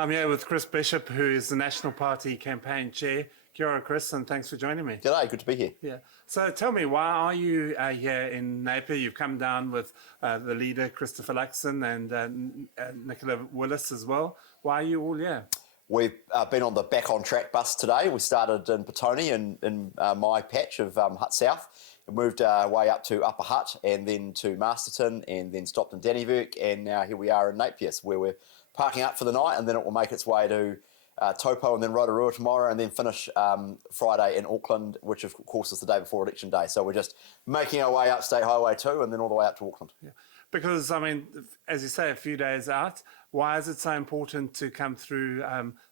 I'm here with Chris Bishop, who is the National Party Campaign Chair. Kia ora, Chris, and thanks for joining me. G'day, good to be here. Yeah. So tell me, why are you here in Napier? You've come down with the leader, Christopher Luxon, and Nicola Willis as well. Why are you all here? We've been on the Back on Track bus today. We started in Petone in my patch of Hutt South and moved our way up to Upper Hutt and then to Masterton and then stopped in Dannevirke, and now here we are in Napier, where we're parking up for the night, and then it will make its way to Taupo and then Rotorua tomorrow, and then finish Friday in Auckland, which of course is the day before Election Day. So we're just making our way up State Highway 2 and then all the way up to Auckland. Yeah. Because, I mean, as you say, a few days out, why is it so important to come through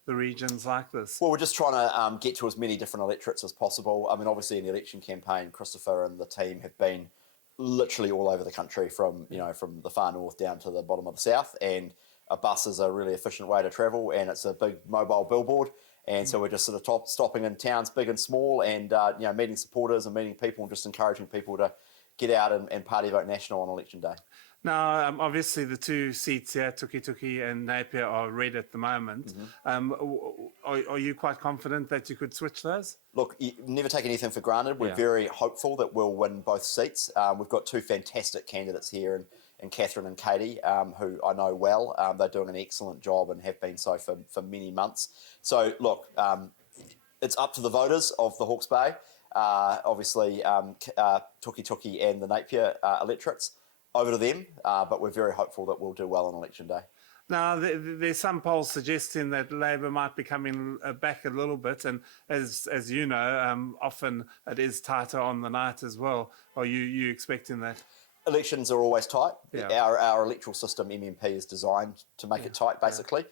the regions like this? Well, we're just trying to get to as many different electorates as possible. I mean, obviously in the election campaign, Christopher and the team have been literally all over the country, from the far north down to the bottom of the south, and a bus is a really efficient way to travel, and it's a big mobile billboard. And so we're just sort of stopping in towns big and small, and meeting supporters and meeting people, and just encouraging people to get out and party vote national on election day. Now, obviously, the two seats here, Tukituki and Napier, are red at the moment. Are you quite confident that you could switch those? Look, you never take anything for granted. We're very hopeful that we'll win both seats. We've got two fantastic candidates here in Catherine and Katie, who I know well. They're doing an excellent job and have been so for many months. So, look, it's up to the voters of the Hawke's Bay, obviously Tukituki and the Napier electorates. Over to them, but we're very hopeful that we'll do well on election day. Now, there's some polls suggesting that Labour might be coming back a little bit, and as you know, often it is tighter on the night as well. Are you expecting that? Elections are always tight. Yeah. Our electoral system, MMP, is designed to make it tight, basically.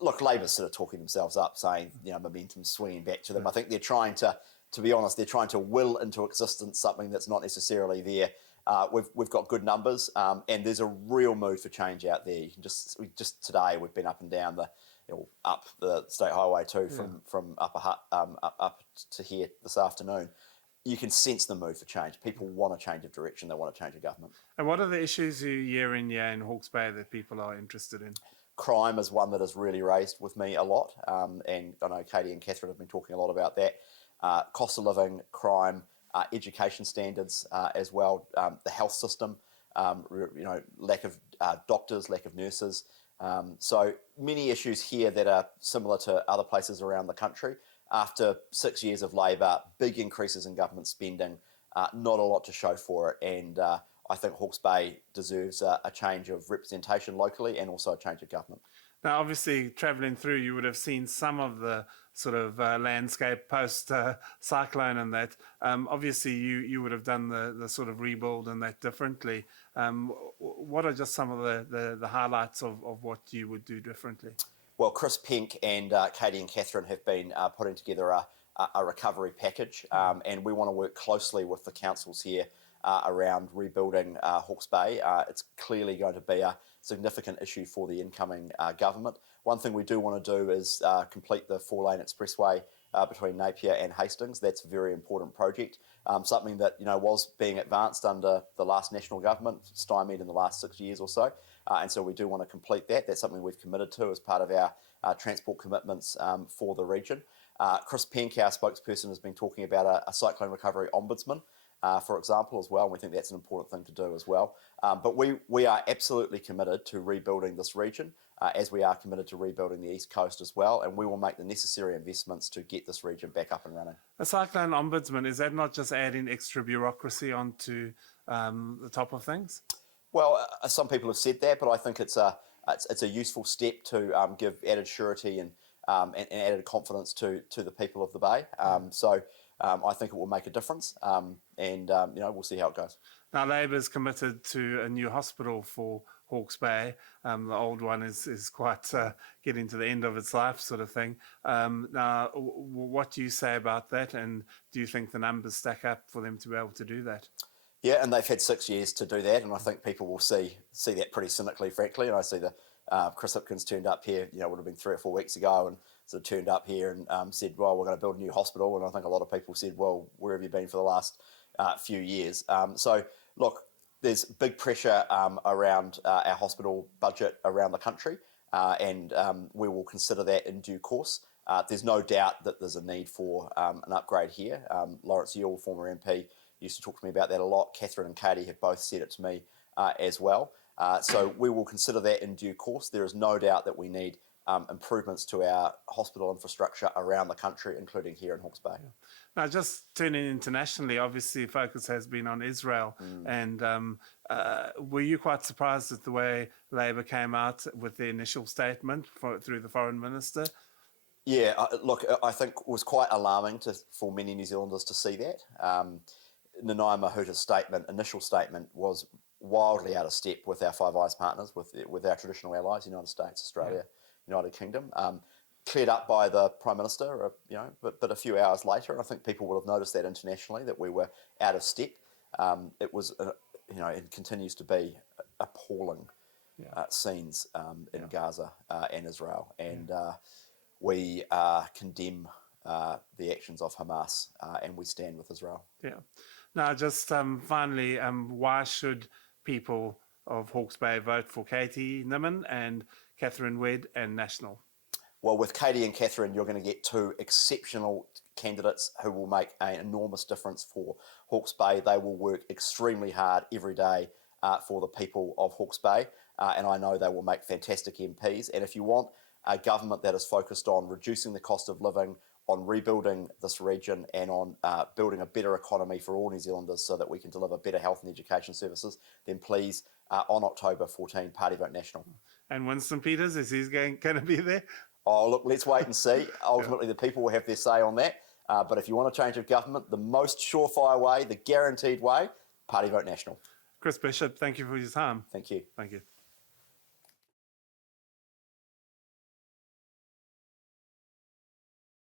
Look, Labour's sort of talking themselves up, saying momentum's swinging back to them. I think they're trying to be honest, they're trying to will into existence something that's not necessarily there. We've got good numbers, and there's a real mood for change out there. You can just today we've been up and down up the State Highway 2 from Upper Hutt up to here this afternoon. You can sense the mood for change. People want a change of direction. They want a change of government. And what are the issues year in in Hawke's Bay that people are interested in? Crime is one that has really raised with me a lot, and I know Katie and Catherine have been talking a lot about that. Cost of living, crime. Education standards as well, the health system, lack of doctors, lack of nurses. So many issues here that are similar to other places around the country. After 6 years of Labor, big increases in government spending, not a lot to show for it. And I think Hawke's Bay deserves a change of representation locally and also a change of government. Now, obviously, travelling through, you would have seen some of the sort of landscape post-cyclone and that. Obviously, you would have done the sort of rebuild and that differently. What are just some of the highlights of what you would do differently? Well, Chris Penk and Katie and Catherine have been putting together a recovery package, and we want to work closely with the councils here around rebuilding Hawke's Bay. It's clearly going to be a significant issue for the incoming government. One thing we do want to do is complete the 4-lane expressway between Napier and Hastings. That's a very important project, something that was being advanced under the last national government, stymied in the last 6 years or so, and so we do want to complete that. That's something we've committed to as part of our transport commitments for the region. Chris Penk, our spokesperson, has been talking about a cyclone recovery ombudsman, for example, as well, and we think that's an important thing to do as well. But we are absolutely committed to rebuilding this region, as we are committed to rebuilding the East Coast as well, and we will make the necessary investments to get this region back up and running. A cyclone ombudsman, is that not just adding extra bureaucracy onto the top of things? Well, some people have said that, but I think it's a useful step to give added surety and added confidence to the people of the Bay. So I think it will make a difference, and we'll see how it goes. Now, Labour's committed to a new hospital for Hawke's Bay. The old one is quite getting to the end of its life, sort of thing. Now, what do you say about that, and do you think the numbers stack up for them to be able to do that? Yeah, and they've had 6 years to do that, and I think people will see that pretty cynically, frankly. And I see Chris Hipkins turned up here, would have been 3 or 4 weeks ago, and sort of turned up here and said, well, we're going to build a new hospital. And I think a lot of people said, well, where have you been for the last few years? So, look, there's big pressure around our hospital budget around the country. and we will consider that in due course. There's no doubt that there's a need for an upgrade here. Lawrence Yule, former MP, used to talk to me about that a lot. Catherine and Katie have both said it to me as well. So we will consider that in due course. There is no doubt that we need improvements to our hospital infrastructure around the country, including here in Hawke's Bay. Yeah. Now, just turning internationally, obviously focus has been on Israel. And were you quite surprised at the way Labour came out with the initial statement through the Foreign Minister? Yeah, look, I think it was quite alarming for many New Zealanders to see that. Nanaia Mahuta's initial statement, was wildly out of step with our Five Eyes partners, with our traditional allies, United States, Australia, United Kingdom. Cleared up by the Prime Minister, but a few hours later, and I think people would have noticed that internationally, that we were out of step. It was, it continues to be appalling scenes in Gaza and Israel, and we condemn the actions of Hamas, and we stand with Israel. Yeah. Now, just finally, why should people of Hawke's Bay vote for Katie Nimmin and Catherine Wedd and National? Well, with Katie and Catherine, you're going to get two exceptional candidates who will make an enormous difference for Hawke's Bay. They will work extremely hard every day for the people of Hawke's Bay, and I know they will make fantastic MPs. And if you want a government that is focused on reducing the cost of living, on rebuilding this region, and on building a better economy for all New Zealanders so that we can deliver better health and education services, then please, on October 14, Party Vote National. And Winston Peters, is he going to be there? Oh, look, let's wait and see. Ultimately, the people will have their say on that. But if you want a change of government, the most surefire way, the guaranteed way, Party Vote National. Chris Bishop, thank you for your time. Thank you. Thank you.